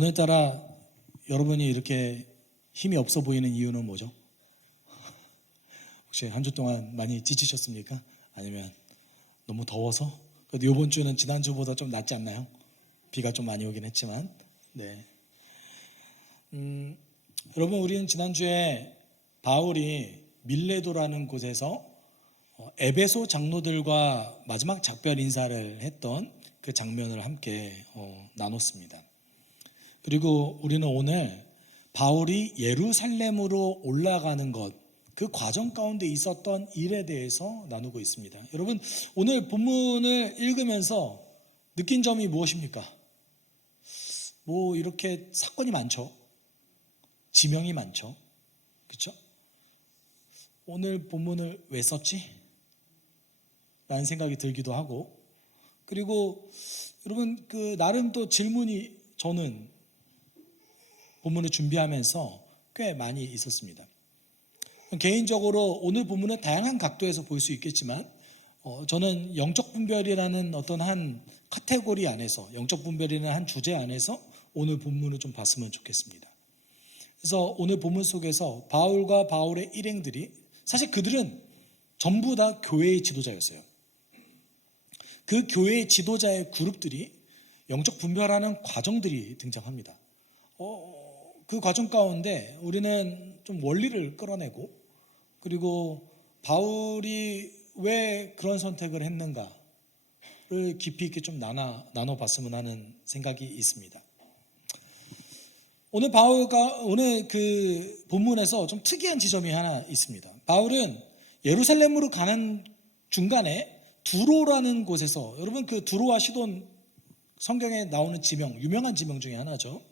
오늘따라 여러분이 이렇게 힘이 없어 보이는 이유는 뭐죠? 혹시 한 주 동안 많이 지치셨습니까? 아니면 너무 더워서? 그래도 이번 주는 지난주보다 좀 낫지 않나요? 비가 좀 많이 오긴 했지만. 네. 여러분, 우리는 지난주에 바울이 밀레도라는 곳에서 에베소 장로들과 마지막 작별 인사를 했던 그 장면을 함께 나눴습니다. 그리고 우리는 오늘 바울이 예루살렘으로 올라가는 것, 그 과정 가운데 있었던 일에 대해서 나누고 있습니다. 여러분, 오늘 본문을 읽으면서 느낀 점이 무엇입니까? 이렇게 사건이 많죠. 지명이 많죠. 그렇죠? 오늘 본문을 왜 썼지? 라는 생각이 들기도 하고, 그리고 여러분, 나름 또 질문이 저는 본문을 준비하면서 꽤 많이 있었습니다. 개인적으로 오늘 본문은 다양한 각도에서 볼 수 있겠지만, 저는 영적 분별이라는 어떤 한 카테고리 안에서, 영적 분별이라는 한 주제 안에서 오늘 본문을 좀 봤으면 좋겠습니다. 그래서 오늘 본문 속에서 바울과 바울의 일행들이, 사실 그들은 전부 다 교회의 지도자였어요. 그 교회의 지도자의 그룹들이 영적 분별하는 과정들이 등장합니다. 그 과정 가운데 우리는 좀 원리를 끌어내고, 그리고 바울이 왜 그런 선택을 했는가를 깊이 있게 좀 나눠봤으면 하는 생각이 있습니다. 오늘 그 본문에서 좀 특이한 지점이 하나 있습니다. 바울은 예루살렘으로 가는 중간에 두로라는 곳에서, 여러분 그 두로와 시돈 성경에 나오는 지명, 유명한 지명 중에 하나죠.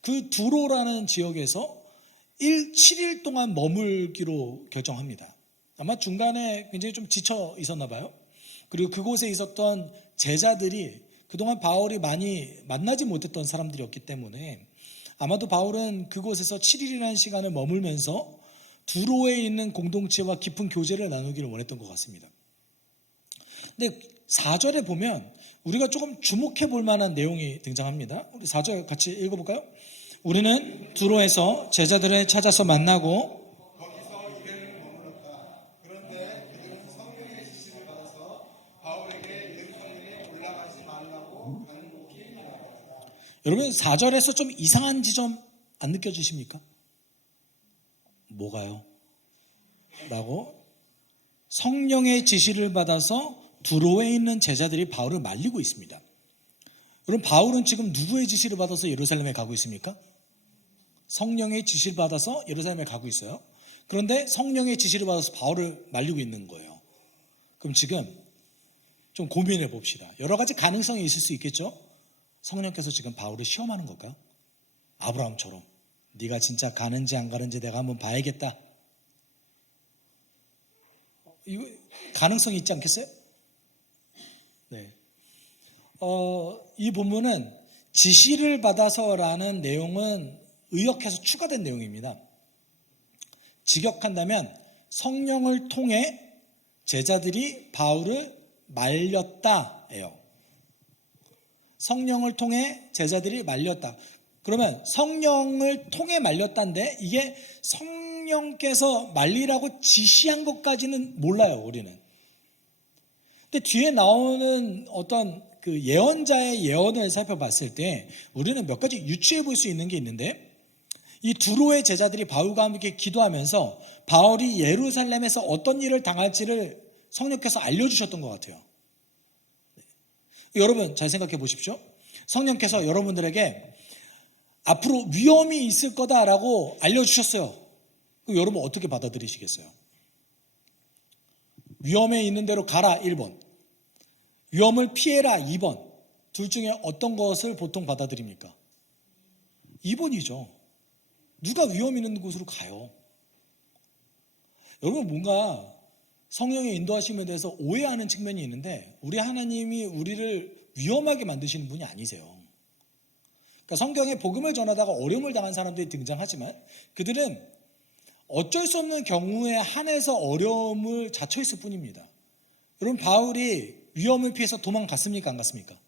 그 두로라는 지역에서 7일 동안 머물기로 결정합니다. 아마 중간에 굉장히 좀 지쳐 있었나 봐요. 그리고 그곳에 있었던 제자들이 그동안 바울이 많이 만나지 못했던 사람들이었기 때문에 아마도 바울은 그곳에서 7일이라는 시간을 머물면서 두로에 있는 공동체와 깊은 교제를 나누기를 원했던 것 같습니다. 근데 4절에 보면 우리가 조금 주목해 볼 만한 내용이 등장합니다. 우리 4절 같이 읽어볼까요? 우리는 두로에서 제자들을 찾아서 만나고 거기서 일행을 머물렀다. 그런데 그들은 성령의 지시를 받아서 바울에게 예루살렘에 올라가지 말라고 간곡히 말하였다. 여러분, 4절에서 좀 이상한 지점 안 느껴지십니까? 뭐가요? 라고 성령의 지시를 받아서 두로에 있는 제자들이 바울을 말리고 있습니다. 여러분, 바울은 지금 누구의 지시를 받아서 예루살렘에 가고 있습니까? 성령의 지시를 받아서 예루살렘에 가고 있어요. 그런데 성령의 지시를 받아서 바울을 말리고 있는 거예요. 그럼 지금 좀 고민해 봅시다. 여러 가지 가능성이 있을 수 있겠죠? 성령께서 지금 바울을 시험하는 걸까요? 아브라함처럼 네가 진짜 가는지 안 가는지 내가 한번 봐야겠다. 이거 가능성이 있지 않겠어요? 네. 이 본문은 지시를 받아서라는 내용은 의역해서 추가된 내용입니다. 직역한다면 성령을 통해 제자들이 바울을 말렸다예요. 성령을 통해 제자들이 말렸다. 그러면 성령을 통해 말렸다인데 이게 성령께서 말리라고 지시한 것까지는 몰라요, 우리는. 근데 뒤에 나오는 어떤 그 예언자의 예언을 살펴봤을 때 우리는 몇 가지 유추해 볼 수 있는 게 있는데, 이 두로의 제자들이 바울과 함께 기도하면서 바울이 예루살렘에서 어떤 일을 당할지를 성령께서 알려주셨던 것 같아요. 여러분 잘 생각해 보십시오. 성령께서 여러분들에게 앞으로 위험이 있을 거다라고 알려주셨어요. 그럼 여러분 어떻게 받아들이시겠어요? 위험에 있는 대로 가라 1번, 위험을 피해라 2번. 둘 중에 어떤 것을 보통 받아들입니까? 2번이죠. 누가 위험 있는 곳으로 가요? 여러분, 뭔가 성령의 인도하심에 대해서 오해하는 측면이 있는데, 우리 하나님이 우리를 위험하게 만드시는 분이 아니세요. 그러니까 성경에 복음을 전하다가 어려움을 당한 사람들이 등장하지만 그들은 어쩔 수 없는 경우에 한해서 어려움을 자초했을 뿐입니다. 여러분, 바울이 위험을 피해서 도망갔습니까? 안 갔습니까?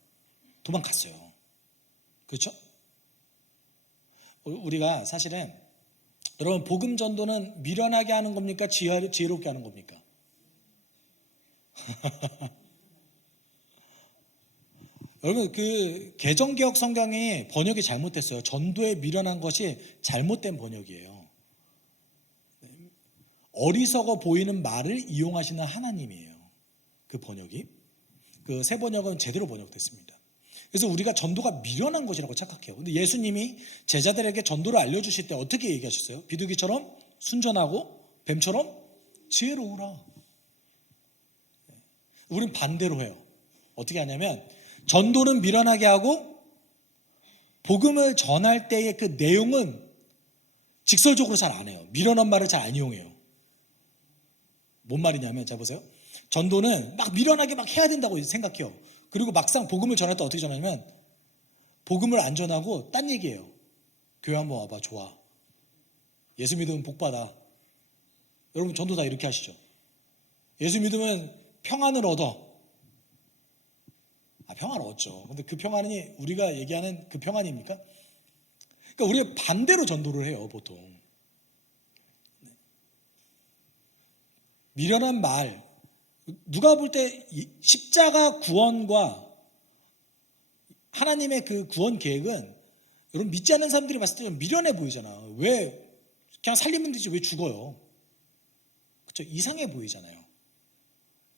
도망갔어요. 그렇죠? 우리가 사실은 여러분 복음 전도는 미련하게 하는 겁니까? 지혜롭게 하는 겁니까? 여러분 그 개정개혁 성경이 번역이 잘못됐어요. 전도에 미련한 것이 잘못된 번역이에요. 어리석어 보이는 말을 이용하시는 하나님이에요. 그 번역이. 그 새 번역은 제대로 번역됐습니다. 그래서 우리가 전도가 미련한 것이라고 착각해요. 근데 예수님이 제자들에게 전도를 알려주실 때 어떻게 얘기하셨어요? 비둘기처럼 순전하고 뱀처럼 지혜로우라. 우린 반대로 해요. 어떻게 하냐면 전도는 미련하게 하고 복음을 전할 때의 그 내용은 직설적으로 잘 안 해요. 미련한 말을 잘 안 이용해요. 뭔 말이냐면 자 보세요. 전도는 막 미련하게 막 해야 된다고 생각해요. 그리고 막상 복음을 전할 때 어떻게 전하냐면 복음을 안 전하고 딴 얘기예요. 교회 한번 와봐. 좋아. 예수 믿으면 복 받아. 여러분 전도 다 이렇게 하시죠. 예수 믿으면 평안을 얻어. 평안을 얻죠. 근데 그 평안이 우리가 얘기하는 그 평안입니까? 그러니까 우리가 반대로 전도를 해요, 보통. 미련한 말. 누가 볼 때 십자가 구원과 하나님의 그 구원 계획은 여러분 믿지 않는 사람들이 봤을 때 좀 미련해 보이잖아. 왜 그냥 살리면 되지 왜 죽어요? 그렇죠? 이상해 보이잖아요.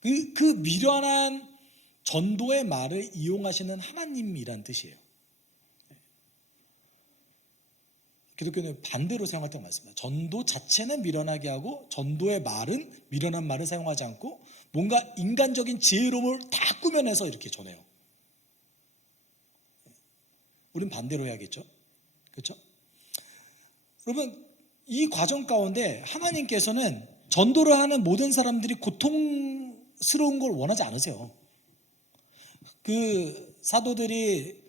그 미련한 전도의 말을 이용하시는 하나님이란 뜻이에요. 기독교는 반대로 사용할 때가 많습니다. 전도 자체는 미련하게 하고 전도의 말은 미련한 말을 사용하지 않고 뭔가 인간적인 지혜로움을 다 꾸며내서 이렇게 전해요. 우린 반대로 해야겠죠. 그렇죠? 여러분 이 과정 가운데 하나님께서는 전도를 하는 모든 사람들이 고통스러운 걸 원하지 않으세요. 그 사도들이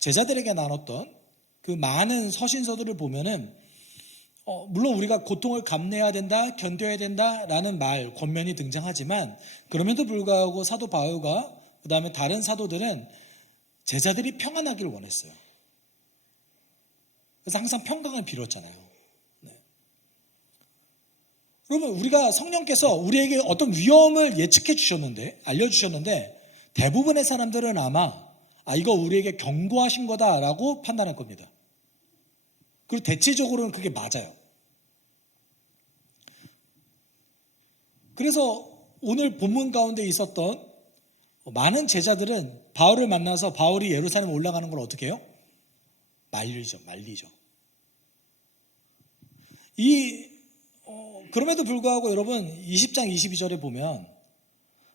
제자들에게 나눴던 그 많은 서신서들을 보면은 물론 우리가 고통을 감내해야 된다, 견뎌야 된다라는 말, 권면이 등장하지만 그럼에도 불구하고 사도 바울과 그 다음에 다른 사도들은 제자들이 평안하기를 원했어요. 그래서 항상 평강을 빌었잖아요. 네. 그러면 우리가 성령께서 우리에게 어떤 위험을 예측해 주셨는데, 알려주셨는데 대부분의 사람들은 아마 이거 우리에게 경고하신 거다라고 판단할 겁니다. 그리고 대체적으로는 그게 맞아요. 그래서 오늘 본문 가운데 있었던 많은 제자들은 바울을 만나서 바울이 예루살렘에 올라가는 걸 어떻게 해요? 말리죠. 그럼에도 불구하고 여러분 20장 22절에 보면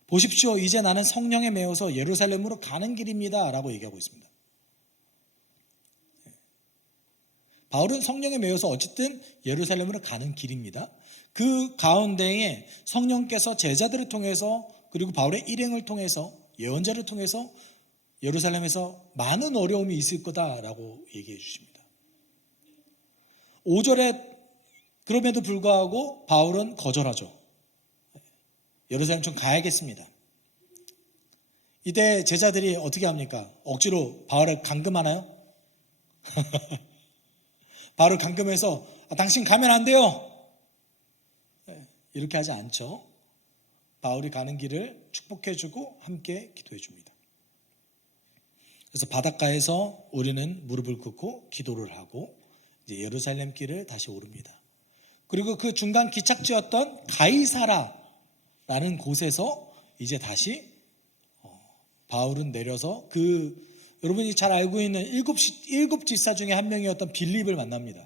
보십시오. 이제 나는 성령에 매여서 예루살렘으로 가는 길입니다. 라고 얘기하고 있습니다. 바울은 성령에 매여서 어쨌든 예루살렘으로 가는 길입니다. 그 가운데에 성령께서 제자들을 통해서 그리고 바울의 일행을 통해서 예언자를 통해서 예루살렘에서 많은 어려움이 있을 거다라고 얘기해 주십니다. 5절에 그럼에도 불구하고 바울은 거절하죠. 예루살렘 좀 가야겠습니다. 이때 제자들이 어떻게 합니까? 억지로 바울을 감금하나요? 바울을 감금해서 당신 가면 안 돼요. 이렇게 하지 않죠. 바울이 가는 길을 축복해주고 함께 기도해줍니다. 그래서 바닷가에서 우리는 무릎을 꿇고 기도를 하고 이제 예루살렘 길을 다시 오릅니다. 그리고 그 중간 기착지였던 가이사라라는 곳에서 이제 다시 바울은 내려서 여러분이 잘 알고 있는 일곱 집사 중에 한 명이었던 빌립을 만납니다.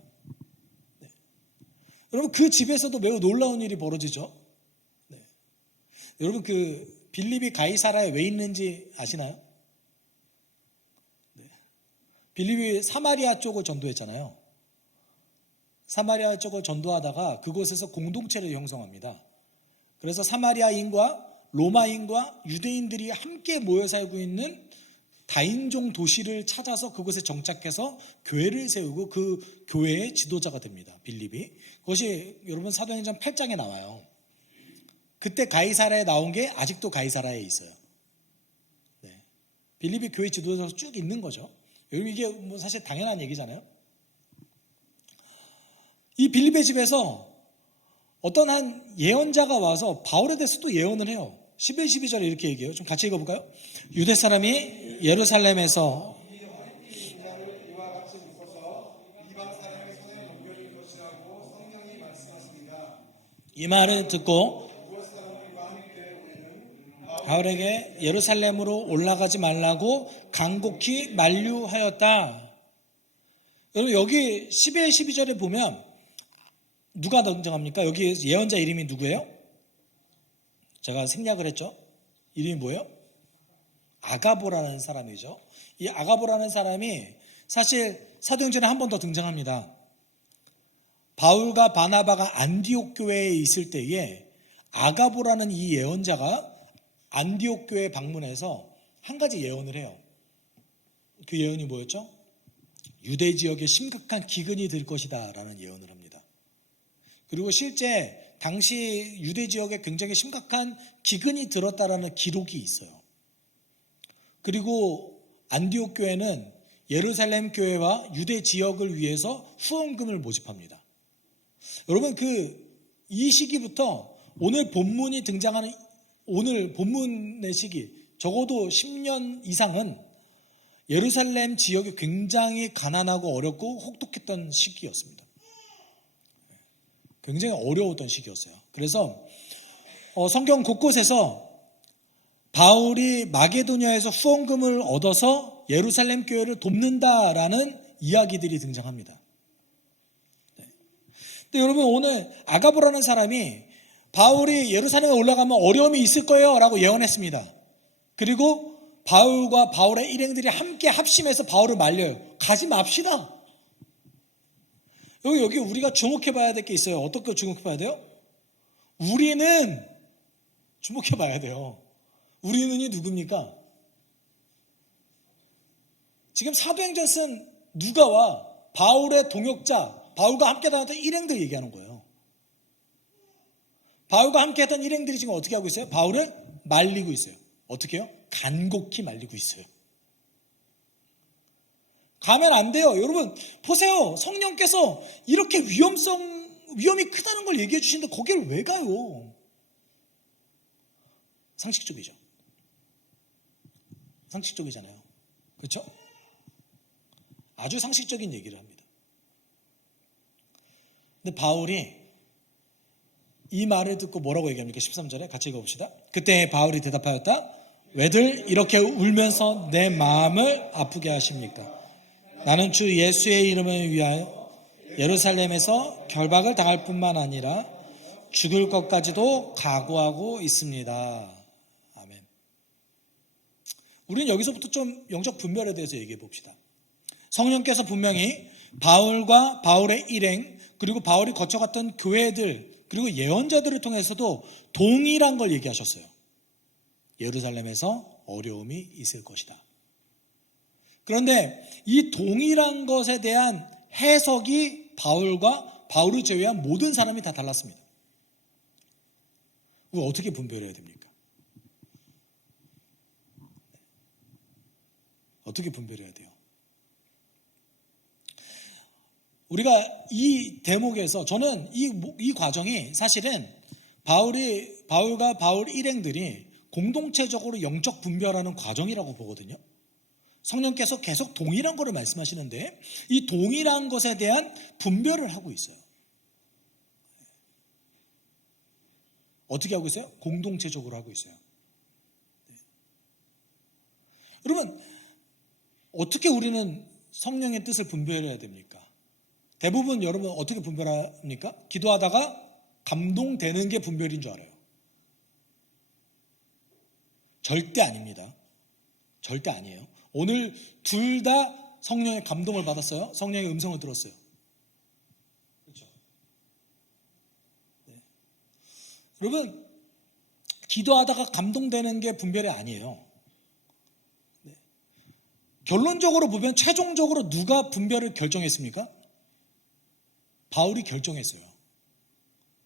네. 여러분 그 집에서도 매우 놀라운 일이 벌어지죠. 네. 여러분 그 빌립이 가이사라에 왜 있는지 아시나요? 네. 빌립이 사마리아 쪽을 전도했잖아요. 사마리아 쪽을 전도하다가 그곳에서 공동체를 형성합니다. 그래서 사마리아인과 로마인과 유대인들이 함께 모여 살고 있는 다인종 도시를 찾아서 그곳에 정착해서 교회를 세우고 그 교회의 지도자가 됩니다. 빌립이. 그것이 여러분 사도행전 8장에 나와요. 그때 가이사라에 나온 게 아직도 가이사라에 있어요. 네. 빌립이 교회 지도자로 쭉 있는 거죠. 이게 뭐 사실 당연한 얘기잖아요. 이 빌립의 집에서 어떤 한 예언자가 와서 바울에 대해서 또 예언을 해요. 11, 12절에 이렇게 얘기해요. 좀 같이 읽어볼까요? 유대 사람이 예루살렘에서 이와 같이 묶어서 이방 사람의 손에 넘겨줄 것이라고 성령이 말씀하십니다. 이 말을 듣고 바울에게 예루살렘으로 올라가지 말라고 간곡히 만류하였다. 여러분 여기 11, 12절에 보면 누가 등장합니까? 여기 예언자 이름이 누구예요? 제가 생략을 했죠. 이름이 뭐예요? 아가보라는 사람이죠. 이 아가보라는 사람이 사실 사도행전에 한 번 더 등장합니다. 바울과 바나바가 안디옥 교회에 있을 때에 아가보라는 이 예언자가 안디옥 교회에 방문해서 한 가지 예언을 해요. 그 예언이 뭐였죠? 유대 지역에 심각한 기근이 들 것이다 라는 예언을 합니다. 그리고 실제 당시 유대 지역에 굉장히 심각한 기근이 들었다라는 기록이 있어요. 그리고 안디옥 교회는 예루살렘 교회와 유대 지역을 위해서 후원금을 모집합니다. 여러분 이 시기부터 오늘 본문이 등장하는 오늘 본문의 시기 적어도 10년 이상은 예루살렘 지역이 굉장히 가난하고 어렵고 혹독했던 시기였습니다. 굉장히 어려웠던 시기였어요. 그래서 성경 곳곳에서 바울이 마게도냐에서 후원금을 얻어서 예루살렘 교회를 돕는다라는 이야기들이 등장합니다. 근데 여러분 오늘 아가보라는 사람이 바울이 예루살렘에 올라가면 어려움이 있을 거예요 라고 예언했습니다. 그리고 바울과 바울의 일행들이 함께 합심해서 바울을 말려요. 가지 맙시다. 여기 우리가 주목해 봐야 될 게 있어요. 어떻게 주목해 봐야 돼요? 우리는 주목해 봐야 돼요. 우리는이 누굽니까? 지금 사도행전 쓴 누가와 바울의 동역자, 바울과 함께 다녔던 일행들 얘기하는 거예요. 바울과 함께 했던 일행들이 지금 어떻게 하고 있어요? 바울을 말리고 있어요. 어떻게 해요? 간곡히 말리고 있어요. 가면 안 돼요. 여러분 보세요. 성령께서 이렇게 위험이 크다는 걸 얘기해 주시는데 거기를 왜 가요? 상식적이죠. 상식적이잖아요. 그렇죠? 아주 상식적인 얘기를 합니다. 근데 바울이 이 말을 듣고 뭐라고 얘기합니까? 13절에 같이 읽어봅시다. 그때 바울이 대답하였다. 왜들 이렇게 울면서 내 마음을 아프게 하십니까? 나는 주 예수의 이름을 위하여 예루살렘에서 결박을 당할 뿐만 아니라 죽을 것까지도 각오하고 있습니다. 아멘. 우리는 여기서부터 좀 영적 분별에 대해서 얘기해 봅시다. 성령께서 분명히 바울과 바울의 일행 그리고 바울이 거쳐갔던 교회들 그리고 예언자들을 통해서도 동일한 걸 얘기하셨어요. 예루살렘에서 어려움이 있을 것이다. 그런데 이 동일한 것에 대한 해석이 바울과 바울을 제외한 모든 사람이 다 달랐습니다. 그걸 어떻게 분별해야 됩니까? 어떻게 분별해야 돼요? 우리가 이 대목에서 저는 이 과정이 사실은 바울과 바울 일행들이 공동체적으로 영적 분별하는 과정이라고 보거든요. 성령께서 계속 동일한 것을 말씀하시는데 이 동일한 것에 대한 분별을 하고 있어요. 어떻게 하고 있어요? 공동체적으로 하고 있어요. 여러분 어떻게 우리는 성령의 뜻을 분별해야 됩니까? 대부분 여러분 어떻게 분별합니까? 기도하다가 감동되는 게 분별인 줄 알아요. 절대 아닙니다. 절대 아니에요. 오늘 둘 다 성령의 감동을 받았어요. 성령의 음성을 들었어요. 그렇죠? 네. 여러분 기도하다가 감동되는 게 분별이 아니에요. 네. 결론적으로 보면 최종적으로 누가 분별을 결정했습니까? 바울이 결정했어요.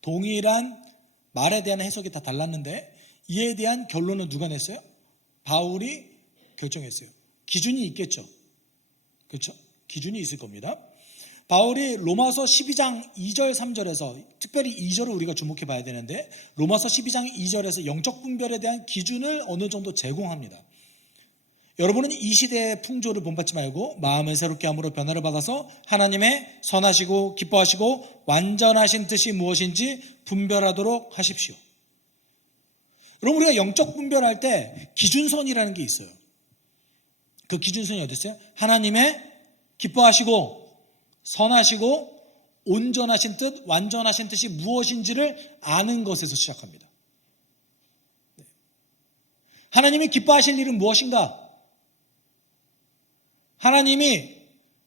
동일한 말에 대한 해석이 다 달랐는데 이에 대한 결론은 누가 냈어요? 바울이 결정했어요. 기준이 있겠죠. 그렇죠? 기준이 있을 겁니다. 바울이 로마서 12장 2절 3절에서 특별히 2절을 우리가 주목해 봐야 되는데 로마서 12장 2절에서 영적 분별에 대한 기준을 어느 정도 제공합니다. 여러분은 이 시대의 풍조를 본받지 말고 마음을 새롭게 함으로 변화를 받아서 하나님의 선하시고 기뻐하시고 완전하신 뜻이 무엇인지 분별하도록 하십시오. 여러분 우리가 영적 분별할 때 기준선이라는 게 있어요. 그 기준선이 어디 있어요? 하나님의 기뻐하시고 선하시고 온전하신 뜻, 완전하신 뜻이 무엇인지를 아는 것에서 시작합니다. 하나님이 기뻐하실 일은 무엇인가? 하나님이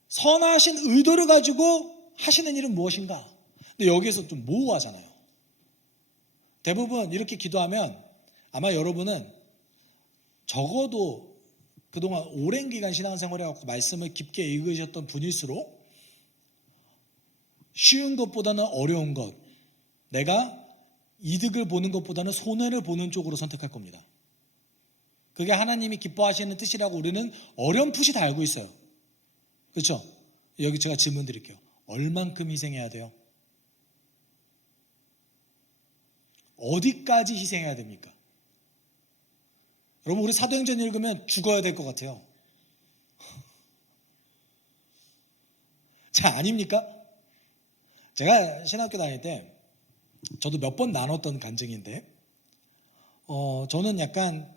선하신 의도를 가지고 하시는 일은 무엇인가? 근데 여기에서 좀 모호하잖아요. 대부분 이렇게 기도하면 아마 여러분은 적어도 그동안 오랜 기간 신앙생활을 해갖고 말씀을 깊게 읽으셨던 분일수록 쉬운 것보다는 어려운 것, 내가 이득을 보는 것보다는 손해를 보는 쪽으로 선택할 겁니다. 그게 하나님이 기뻐하시는 뜻이라고 우리는 어렴풋이 다 알고 있어요. 그렇죠? 여기 제가 질문 드릴게요. 얼만큼 희생해야 돼요? 어디까지 희생해야 됩니까? 여러분 우리 사도행전 읽으면 죽어야 될 것 같아요. 자, 아닙니까? 제가 신학교 다닐 때 저도 몇 번 나눴던 간증인데 저는 약간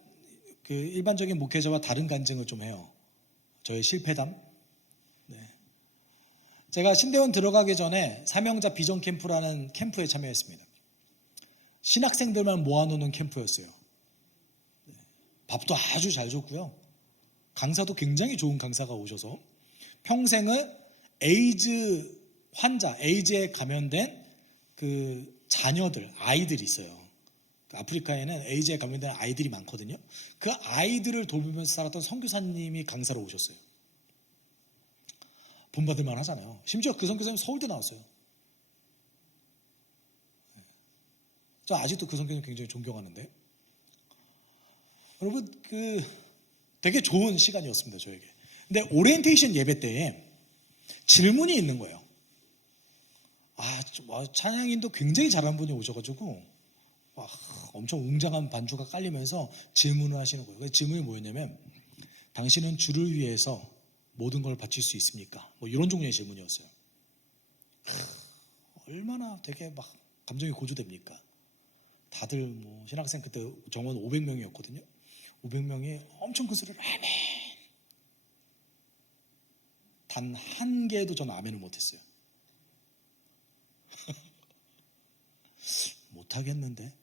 그 일반적인 목회자와 다른 간증을 좀 해요. 저의 실패담. 네. 제가 신대원 들어가기 전에 사명자 비전 캠프라는 캠프에 참여했습니다. 신학생들만 모아놓는 캠프였어요. 네. 밥도 아주 잘 줬고요. 강사도 굉장히 좋은 강사가 오셔서 평생을 에이즈 환자, 에이즈에 감염된 그 자녀들, 아이들이 있어요. 아프리카에는 에이즈에 감염된 아이들이 많거든요. 그 아이들을 돌보면서 살았던 선교사님이 강사로 오셨어요. 본받을만 하잖아요. 심지어 그 선교사님 서울대 나왔어요. 저 아직도 그 선교사님 굉장히 존경하는데 여러분 되게 좋은 시간이었습니다. 저에게. 근데 오리엔테이션 예배 때에 질문이 있는 거예요. 찬양인도 굉장히 잘하는 분이 오셔가지고 엄청 웅장한 반주가 깔리면서 질문을 하시는 거예요. 질문이 뭐였냐면 당신은 주를 위해서 모든 걸 바칠 수 있습니까? 뭐 이런 종류의 질문이었어요. 얼마나 되게 막 감정이 고조됩니까? 다들 뭐 신학생 그때 정원 500명이었거든요. 500명이 엄청 큰 소리로 아멘. 단 한 개도 저는 아멘을 못했어요. 못하겠는데?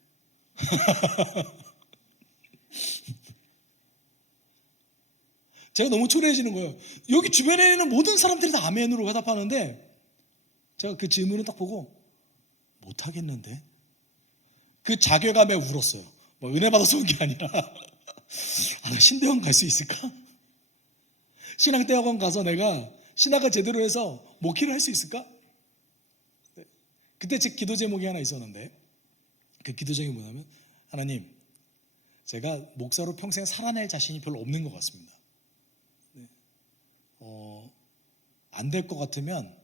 제가 너무 초라해지는 거예요. 여기 주변에 있는 모든 사람들이 다 아멘으로 회답하는데 제가 그 질문을 딱 보고 못하겠는데? 그 자괴감에 울었어요. 뭐 은혜 받아서 온 게 아니라 나 신대원 갈 수 있을까? 신앙대학원 가서 내가 신학을 제대로 해서 목회를 할 수 있을까? 그때 제 기도 제목이 하나 있었는데 그 기도 제목이 뭐냐면 하나님 제가 목사로 평생 살아낼 자신이 별로 없는 것 같습니다. 안 될 것 같으면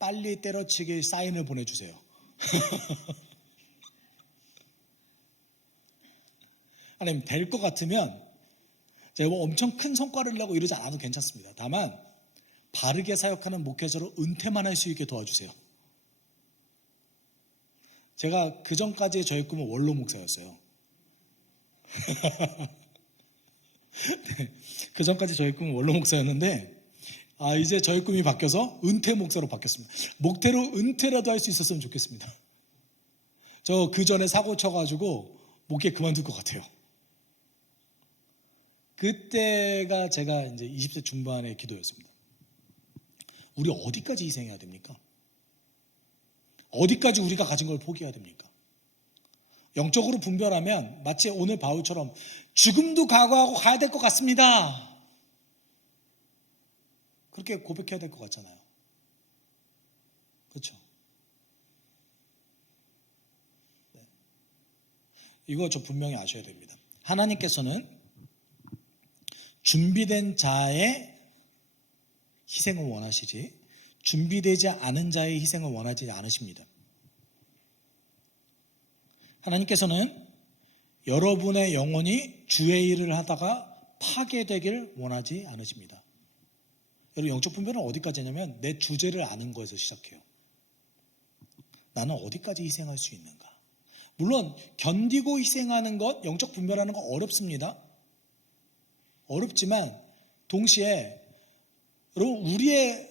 빨리 때려치기 사인을 보내주세요. 하나님 될 것 같으면 제가 뭐 엄청 큰 성과를 내고 이러지 않아도 괜찮습니다. 다만 바르게 사역하는 목회자로 은퇴만 할 수 있게 도와주세요. 제가 그 전까지의 저의 꿈은 원로 목사였어요. 네, 그 전까지 저의 꿈은 원로 목사였는데 이제 저의 꿈이 바뀌어서 은퇴 목사로 바뀌었습니다. 목태로 은퇴라도 할 수 있었으면 좋겠습니다. 저 그 전에 사고 쳐가지고 목회 그만둘 것 같아요. 그때가 제가 이제 20대 중반의 기도였습니다. 우리 어디까지 희생해야 됩니까? 어디까지 우리가 가진 걸 포기해야 됩니까? 영적으로 분별하면 마치 오늘 바울처럼 죽음도 각오하고 가야 될 것 같습니다. 그렇게 고백해야 될 것 같잖아요. 그렇죠? 네. 이거 저 분명히 아셔야 됩니다. 하나님께서는 준비된 자의 희생을 원하시지 준비되지 않은 자의 희생을 원하지 않으십니다. 하나님께서는 여러분의 영혼이 주의 일을 하다가 파괴되길 원하지 않으십니다. 여러분, 영적 분별은 어디까지 하냐면 내 주제를 아는 거에서 시작해요. 나는 어디까지 희생할 수 있는가? 물론 견디고 희생하는 것, 영적 분별하는 거 어렵습니다. 어렵지만 동시에 여러분, 우리의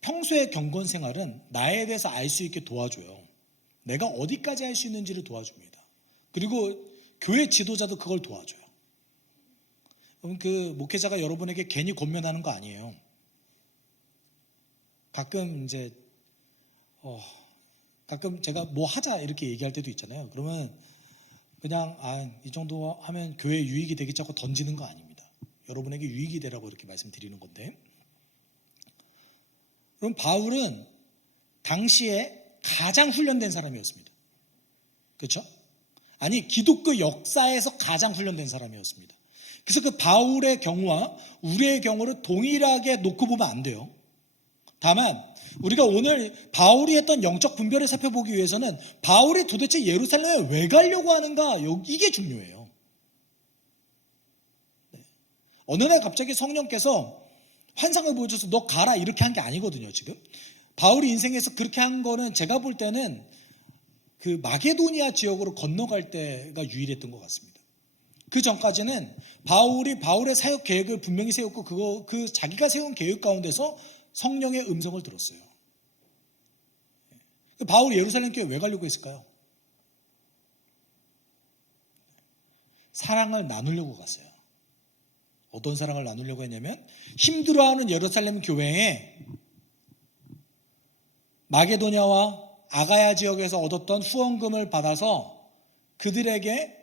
평소의 경건 생활은 나에 대해서 알 수 있게 도와줘요. 내가 어디까지 할 수 있는지를 도와줍니다. 그리고 교회 지도자도 그걸 도와줘요. 그럼 그 목회자가 여러분에게 괜히 권면하는 거 아니에요. 가끔 제가 뭐 하자 이렇게 얘기할 때도 있잖아요. 그러면 그냥 이 정도 하면 교회 유익이 되겠지 하고 던지는 거 아닙니다. 여러분에게 유익이 되라고 이렇게 말씀드리는 건데, 그럼 바울은 당시에 가장 훈련된 사람이었습니다. 그렇죠? 아니, 기독교 역사에서 가장 훈련된 사람이었습니다. 그래서 그 바울의 경우와 우리의 경우를 동일하게 놓고 보면 안 돼요. 다만 우리가 오늘 바울이 했던 영적 분별을 살펴보기 위해서는 바울이 도대체 예루살렘에 왜 가려고 하는가, 이게 중요해요. 어느 날 갑자기 성령께서 환상을 보여줘서 너 가라 이렇게 한 게 아니거든요. 지금 바울이 인생에서 그렇게 한 거는 제가 볼 때는 그 마게도니아 지역으로 건너갈 때가 유일했던 것 같습니다. 그 전까지는 바울의 사역 계획을 분명히 세웠고 그 자기가 세운 계획 가운데서 성령의 음성을 들었어요. 바울이 예루살렘 교회 왜 가려고 했을까요? 사랑을 나누려고 갔어요. 어떤 사랑을 나누려고 했냐면 힘들어하는 예루살렘 교회에 마게도냐와 아가야 지역에서 얻었던 후원금을 받아서 그들에게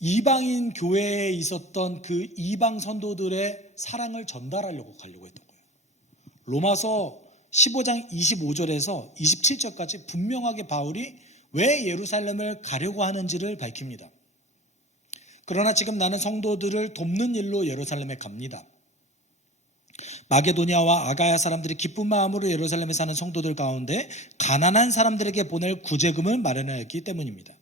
이방인 교회에 있었던 그 이방 선도들의 사랑을 전달하려고 가려고 했던 거예요. 로마서 15장 25절에서 27절까지 분명하게 바울이 왜 예루살렘을 가려고 하는지를 밝힙니다. 그러나 지금 나는 성도들을 돕는 일로 예루살렘에 갑니다. 마게도니아와 아가야 사람들이 기쁜 마음으로 예루살렘에 사는 성도들 가운데 가난한 사람들에게 보낼 구제금을 마련하였기 때문입니다.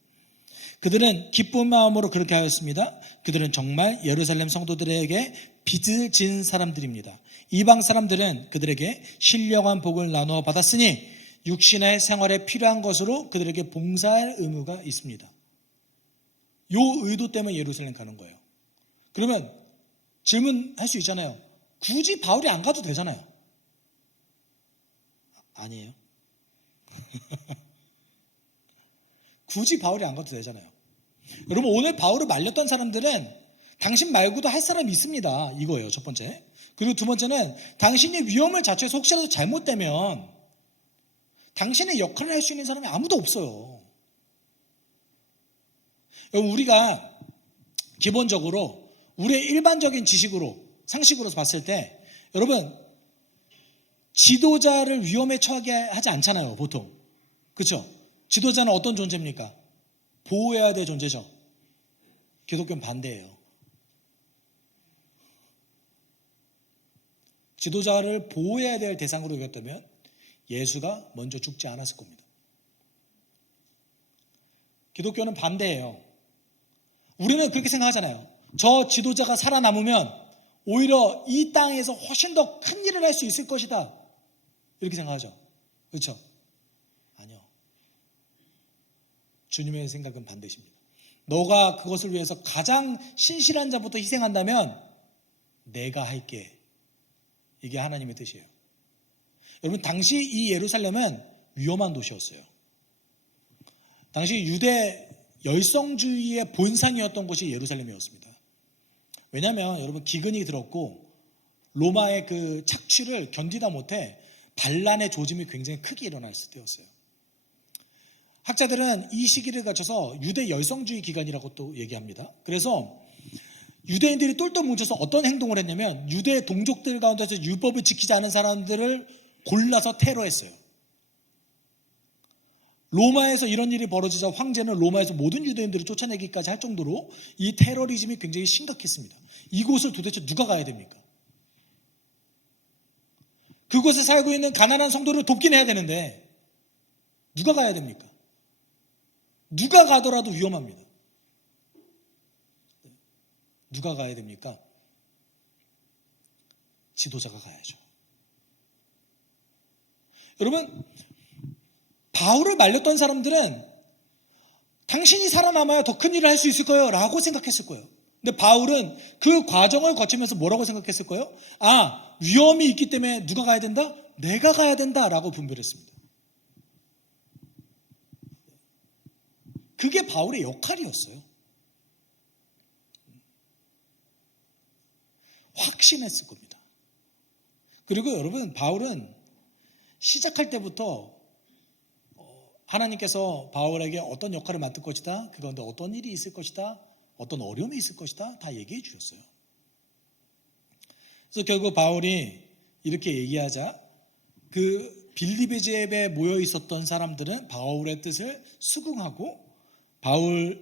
그들은 기쁜 마음으로 그렇게 하였습니다. 그들은 정말 예루살렘 성도들에게 빚을 진 사람들입니다. 이방 사람들은 그들에게 신령한 복을 나누어 받았으니 육신의 생활에 필요한 것으로 그들에게 봉사할 의무가 있습니다. 이 의도 때문에 예루살렘 가는 거예요. 그러면 질문할 수 있잖아요. 굳이 바울이 안 가도 되잖아요. 아니에요. 굳이 바울이 안 가도 되잖아요. 여러분, 오늘 바울을 말렸던 사람들은 당신 말고도 할 사람이 있습니다. 이거예요, 첫 번째. 그리고 두 번째는 당신이 위험을 자처해서 혹시라도 잘못되면 당신의 역할을 할 수 있는 사람이 아무도 없어요. 여러분, 우리가 기본적으로 우리의 일반적인 지식으로, 상식으로 봤을 때 여러분, 지도자를 위험에 처하게 하지 않잖아요, 보통. 그렇죠? 지도자는 어떤 존재입니까? 보호해야 될 존재죠. 기독교는 반대예요. 지도자를 보호해야 될 대상으로 여겼다면 예수가 먼저 죽지 않았을 겁니다. 기독교는 반대예요. 우리는 그렇게 생각하잖아요. 저 지도자가 살아남으면 오히려 이 땅에서 훨씬 더 큰 일을 할 수 있을 것이다. 이렇게 생각하죠. 그렇죠? 아니요. 주님의 생각은 반대십니다. 너가 그것을 위해서 가장 신실한 자부터 희생한다면 내가 할게. 이게 하나님의 뜻이에요. 여러분, 당시 이 예루살렘은 위험한 도시였어요. 당시 유대 열성주의의 본산이었던 곳이 예루살렘이었습니다. 왜냐하면 여러분, 기근이 들었고 로마의 그 착취를 견디다 못해 반란의 조짐이 굉장히 크게 일어났을 때였어요. 학자들은 이 시기를 거쳐서 유대 열성주의 기간이라고 또 얘기합니다. 그래서 유대인들이 똘똘 뭉쳐서 어떤 행동을 했냐면 유대 동족들 가운데서 율법을 지키지 않은 사람들을 골라서 테러했어요. 로마에서 이런 일이 벌어지자 황제는 로마에서 모든 유대인들을 쫓아내기까지 할 정도로 이 테러리즘이 굉장히 심각했습니다. 이곳을 도대체 누가 가야 됩니까? 그곳에 살고 있는 가난한 성도를 돕긴 해야 되는데 누가 가야 됩니까? 누가 가더라도 위험합니다. 누가 가야 됩니까? 지도자가 가야죠. 여러분, 바울을 말렸던 사람들은 당신이 살아남아야 더 큰 일을 할 수 있을 거예요 라고 생각했을 거예요. 근데 바울은 그 과정을 거치면서 뭐라고 생각했을 거예요? 아, 위험이 있기 때문에 누가 가야 된다? 내가 가야 된다 라고 분별했습니다. 그게 바울의 역할이었어요. 확신했을 겁니다. 그리고 여러분, 바울은 시작할 때부터 하나님께서 바울에게 어떤 역할을 맡을 것이다, 그 가운데 어떤 일이 있을 것이다, 어떤 어려움이 있을 것이다 다 얘기해 주셨어요. 그래서 결국 바울이 이렇게 얘기하자 그 빌립의 집에 모여 있었던 사람들은 바울의 뜻을 수긍하고 바울의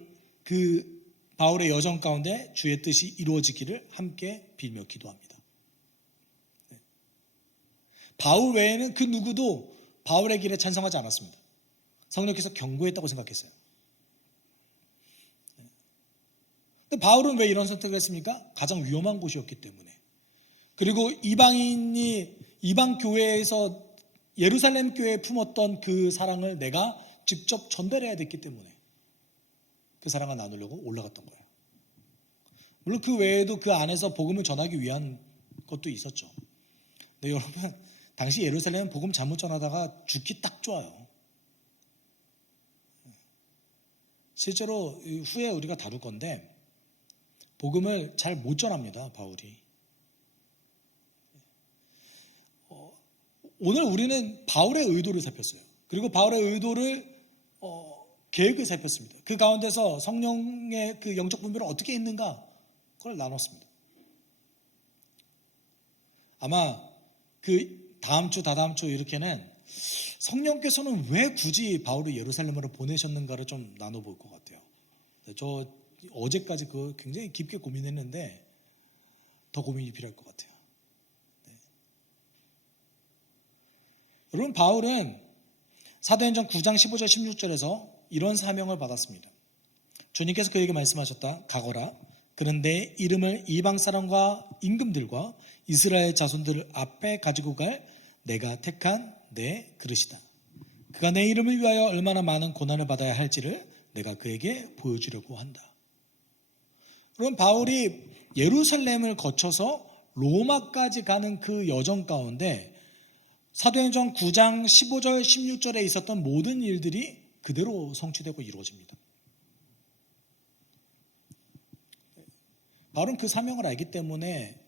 여정 가운데 주의 뜻이 이루어지기를 함께 빌며 기도합니다. 바울 외에는 그 누구도 바울의 길에 찬성하지 않았습니다. 성령께서 경고했다고 생각했어요. 근데 바울은 왜 이런 선택을 했습니까? 가장 위험한 곳이었기 때문에. 그리고 이방 교회에서 예루살렘 교회에 품었던 그 사랑을 내가 직접 전달해야 됐기 때문에 그 사랑을 나누려고 올라갔던 거예요. 물론 그 외에도 그 안에서 복음을 전하기 위한 것도 있었죠. 근데 여러분, 당시 예루살렘은 복음 잘못 전하다가 죽기 딱 좋아요. 실제로 후에 우리가 다룰 건데 복음을 잘 못 전합니다, 바울이. 오늘 우리는 바울의 의도를 살폈어요. 그리고 바울의 의도를 계획을 살폈습니다. 그 가운데서 성령의 그 영적 분별은 어떻게 있는가 그걸 나눴습니다. 아마 그 다음 주 다다음 주 이렇게는 성령께서는 왜 굳이 바울을 예루살렘으로 보내셨는가를 좀 나눠볼 것 같아요. 저 어제까지 그거 굉장히 깊게 고민했는데 더 고민이 필요할 것 같아요. 네. 여러분, 바울은 사도행전 9장 15절 16절에서 이런 사명을 받았습니다. 주님께서 그에게 말씀하셨다. 가거라. 그는 내 이름을 이방 사람과 임금들과 이스라엘 자손들 앞에 가지고 갈 내가 택한 내 그릇이다. 그가 내 이름을 위하여 얼마나 많은 고난을 받아야 할지를 내가 그에게 보여주려고 한다. 그럼 바울이 예루살렘을 거쳐서 로마까지 가는 그 여정 가운데 사도행전 9장 15절 16절에 있었던 모든 일들이 그대로 성취되고 이루어집니다. 바울은 그 사명을 알기 때문에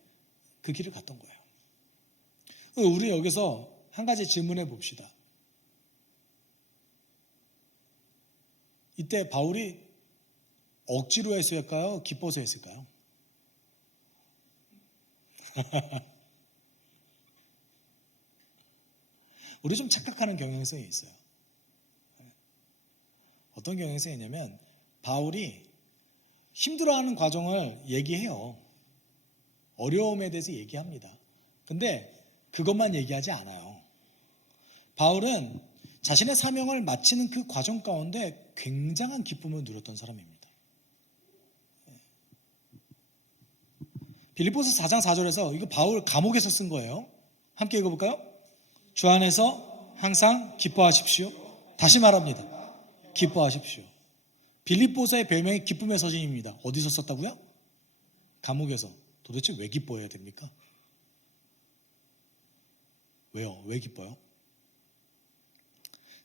그 길을 갔던 거예요. 우리 여기서 한 가지 질문해 봅시다. 이때 바울이 억지로 했을까요? 기뻐서 했을까요? 우리 좀 착각하는 경향성이 있어요. 어떤 경향성이 있냐면 바울이 힘들어하는 과정을 얘기해요. 어려움에 대해서 얘기합니다. 근데 그것만 얘기하지 않아요. 바울은 자신의 사명을 마치는 그 과정 가운데 굉장한 기쁨을 누렸던 사람입니다. 빌립보서 4장 4절에서 이거 바울 감옥에서 쓴 거예요. 함께 읽어볼까요? 주 안에서 항상 기뻐하십시오. 다시 말합니다. 기뻐하십시오. 빌립보서의 별명이 기쁨의 서신입니다. 어디서 썼다고요? 감옥에서. 도대체 왜 기뻐해야 됩니까? 왜요? 왜 기뻐요?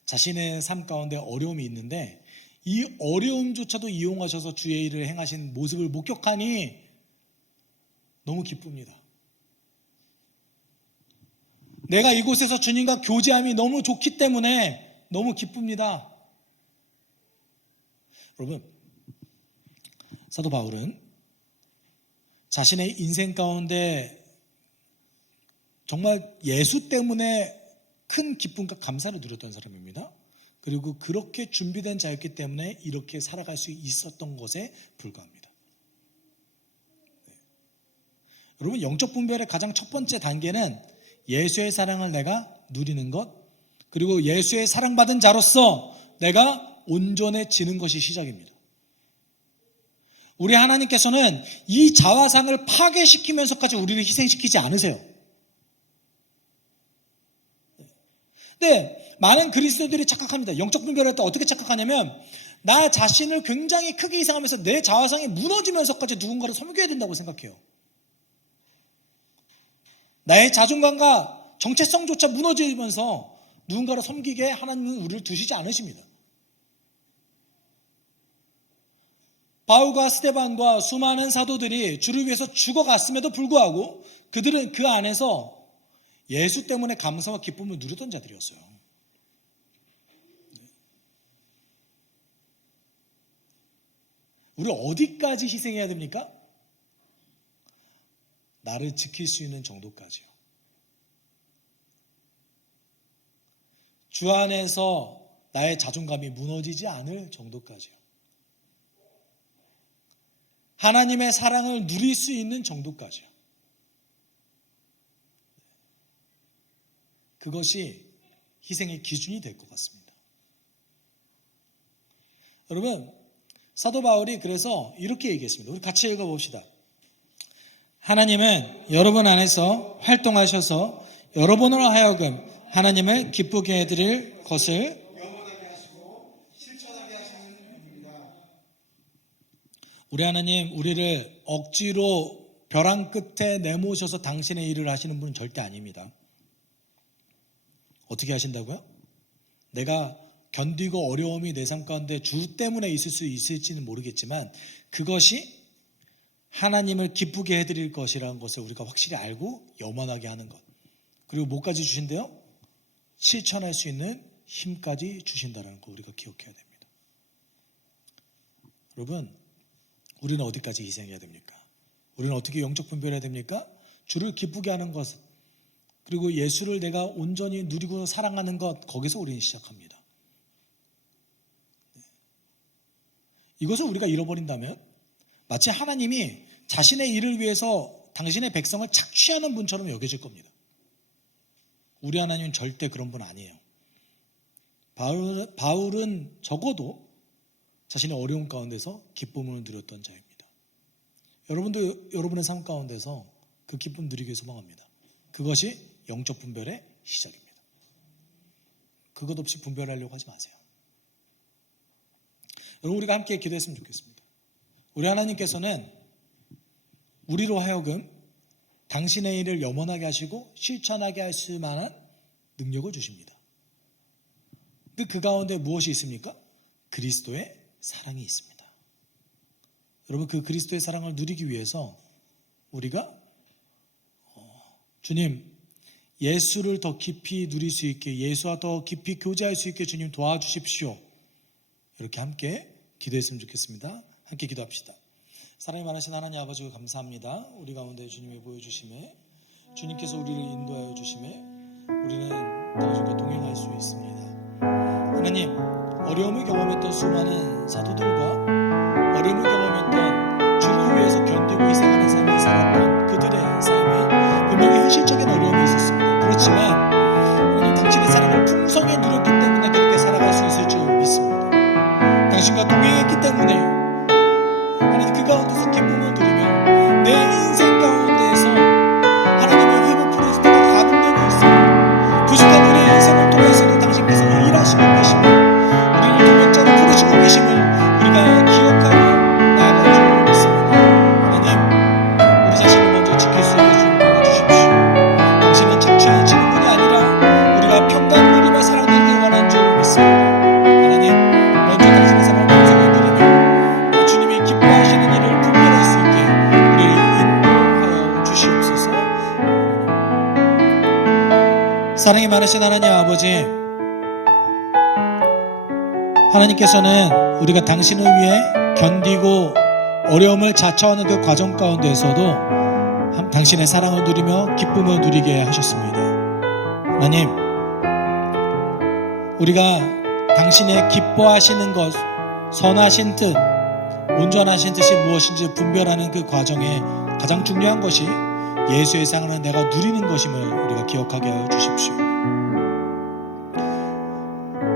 자신의 삶 가운데 어려움이 있는데 이 어려움조차도 이용하셔서 주의 일을 행하신 모습을 목격하니 너무 기쁩니다. 내가 이곳에서 주님과 교제함이 너무 좋기 때문에 너무 기쁩니다. 여러분, 사도 바울은 자신의 인생 가운데 정말 예수 때문에 큰 기쁨과 감사를 누렸던 사람입니다. 그리고 그렇게 준비된 자였기 때문에 이렇게 살아갈 수 있었던 것에 불과합니다. 네. 여러분, 영적 분별의 가장 첫 번째 단계는 예수의 사랑을 내가 누리는 것, 그리고 예수의 사랑받은 자로서 내가 온전해지는 것이 시작입니다. 우리 하나님께서는 이 자화상을 파괴시키면서까지 우리를 희생시키지 않으세요. 근데 많은 그리스도인들이 착각합니다. 영적 분별할 때 어떻게 착각하냐면 나 자신을 굉장히 크게 희생하면서 내 자화상이 무너지면서까지 누군가를 섬겨야 된다고 생각해요. 나의 자존감과 정체성조차 무너지면서 누군가를 섬기게 하나님은 우리를 두시지 않으십니다. 바울과 스데반과 수많은 사도들이 주를 위해서 죽어갔음에도 불구하고 그들은 그 안에서 예수 때문에 감사와 기쁨을 누렸던 자들이었어요. 우리 어디까지 희생해야 됩니까? 나를 지킬 수 있는 정도까지요. 주 안에서 나의 자존감이 무너지지 않을 정도까지요. 하나님의 사랑을 누릴 수 있는 정도까지요. 그것이 희생의 기준이 될 것 같습니다. 여러분, 사도 바울이 그래서 이렇게 얘기했습니다. 우리 같이 읽어봅시다. 하나님은 여러분 안에서 활동하셔서 여러분으로 하여금 하나님을 기쁘게 해드릴 것을 영원하게 하시고 실천하게 하시는 분입니다. 우리 하나님, 우리를 억지로 벼랑 끝에 내모셔서 당신의 일을 하시는 분은 절대 아닙니다. 어떻게 하신다고요? 내가 견디고 어려움이 내 삶 가운데 주 때문에 있을 수 있을지는 모르겠지만 그것이 하나님을 기쁘게 해드릴 것이라는 것을 우리가 확실히 알고 염원하게 하는 것. 그리고 뭐까지 주신대요? 실천할 수 있는 힘까지 주신다는 거 우리가 기억해야 됩니다. 여러분, 우리는 어디까지 희생해야 됩니까? 우리는 어떻게 영적 분별해야 됩니까? 주를 기쁘게 하는 것, 그리고 예수를 내가 온전히 누리고 사랑하는 것, 거기서 우리는 시작합니다. 이것을 우리가 잃어버린다면 마치 하나님이 자신의 일을 위해서 당신의 백성을 착취하는 분처럼 여겨질 겁니다. 우리 하나님은 절대 그런 분 아니에요. 바울은 적어도 자신의 어려움 가운데서 기쁨을 누렸던 자입니다. 여러분도 여러분의 삶 가운데서 그 기쁨 누리기 소망합니다. 그것이 영적 분별의 시작입니다. 그것 없이 분별하려고 하지 마세요. 여러분, 우리가 함께 기도했으면 좋겠습니다. 우리 하나님께서는 우리로 하여금 당신의 일을 염원하게 하시고 실천하게 할 수 만한 능력을 주십니다. 근데 그 가운데 무엇이 있습니까? 그리스도의 사랑이 있습니다. 여러분, 그 그리스도의 사랑을 누리기 위해서 우리가 주님, 예수를 더 깊이 누릴 수 있게, 예수와 더 깊이 교제할 수 있게 주님 도와주십시오. 이렇게 함께 기도했으면 좋겠습니다. 함께 기도합시다. 사랑이 많으신 하나님 아버지 감사합니다. 우리 가운데 주님의 보여주심에, 주님께서 우리를 인도하여 주심에 우리는 당신과 동행할 수 있습니다. 하나님, 어려움을 경험했던 수많은 사도들과 어려움을 경험했던 주를 위해서 견디고 희생하는 삶을 살았던 그들의 삶에 분명히 현실적인 어려움이 있었습니다. 그렇지만 하나님, 당신의 사랑을 풍성히 누렸기 때문에 그렇게 살아갈 수 있을 줄 믿습니다. 당신과 동행했기 때문에 하나님, 그 가운데서 기쁨을 누리며 내 인생 가운데에서 하나님의 회복 프로젝트가 가동되고 있습니다. 부족한 우리의 인생을 통해서도 당신께서 일하시고 계시며 우리를 동역자로 부르시고 계심을 우리가 기억하고 나아갈 줄 믿습니다. 하나님, 우리 자신을 먼저 지킬 수 있게 좀 도와주십시오. 당신은 착취하시는 분이 아니라 우리가 평강 누리며 사랑하기 원하는 줄 믿습니다. 하나님, 먼저 당신의 사랑을 풍성히 누리며 주님이 기뻐하시는 일을 분별할 수 있게 우리를 인도하여 주시옵소서. 사랑이 많으신 하나님 아버지, 하나님께서는 우리가 당신을 위해 견디고 어려움을 자처하는 그 과정 가운데에서도 당신의 사랑을 누리며 기쁨을 누리게 하셨습니다. 하나님, 우리가 당신의 기뻐하시는 것, 선하신 뜻, 온전하신 뜻이 무엇인지 분별하는 그 과정에 가장 중요한 것이 예수의 사랑은 내가 누리는 것임을 우리가 기억하게 하여 주십시오.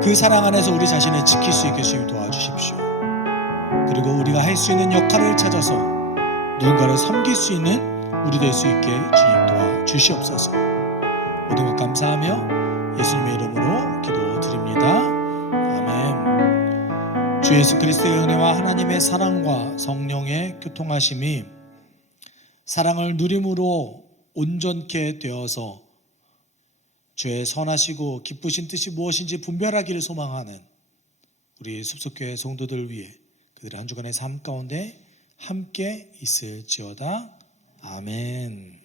그 사랑 안에서 우리 자신을 지킬 수 있게 주님 도와주십시오. 그리고 우리가 할 수 있는 역할을 찾아서 누군가를 섬길 수 있는 우리 될 수 있게 주님 도와주시옵소서. 모든 것 감사하며 예수님의 이름으로 기도드립니다. 아멘. 주 예수 그리스도의 은혜와 하나님의 사랑과 성령의 교통하심이 사랑을 누림으로 온전케 되어서 주의 선하시고 기쁘신 뜻이 무엇인지 분별하기를 소망하는 우리 숲속교회 성도들 위해 그들의 한 주간의 삶 가운데 함께 있을지어다. 아멘.